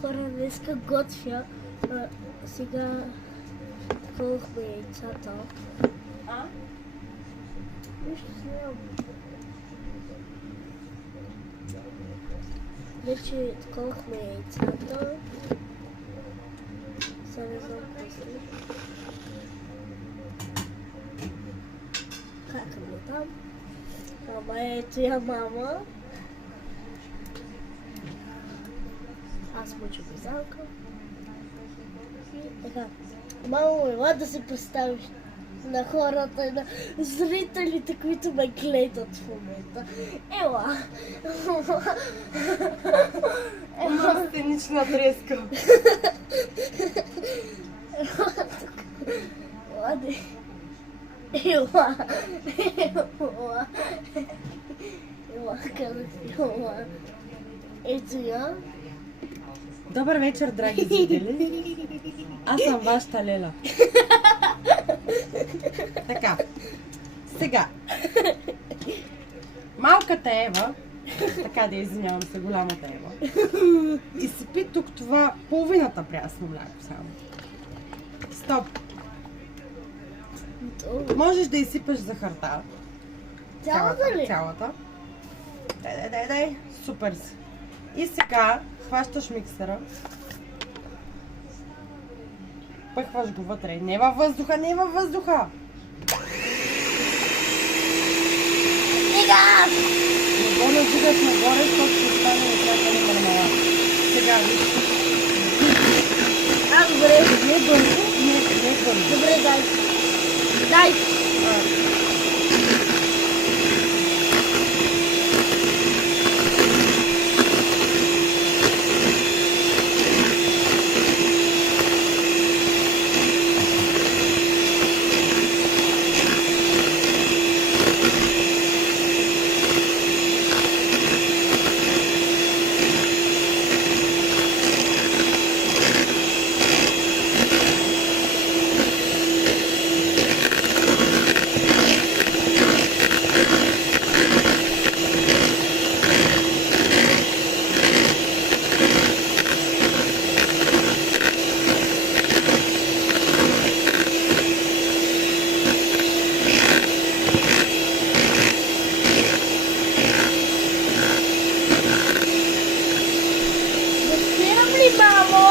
Хора, днеска готвя. Сега колахме яйцата. Нищо с нея. Вече колахме яйцата. Сега не знам какво. Как ми там? Ама ето я мама. Аз мъча вязалка. И така. Мамо, ела да се представиш на хората и на зрителите, които ме гледат в момента. Ела! Ела сценична треска. Ела, де. Ела! Ела! Ела, казах ела. Ето я. Добър вечер, драги зрители. Аз съм вашата Леля. Така, сега. Малката Ева, така да извинявам се, голямата Ева, изсипи тук това половината прясно мляко само. Стоп. Можеш да изсипеш захарта. Цялата ли? Цялата. Дай. Супер си. И сега хващаш миксера. Пъхваш го вътре. Не във въздуха, не във въздуха! Сега! Не го надигаш нагоре, защото ще стане и трябва да мърмала. Сега виж. Добре. Не бързо, не бързо. Добре, дай. Дай! Мамо!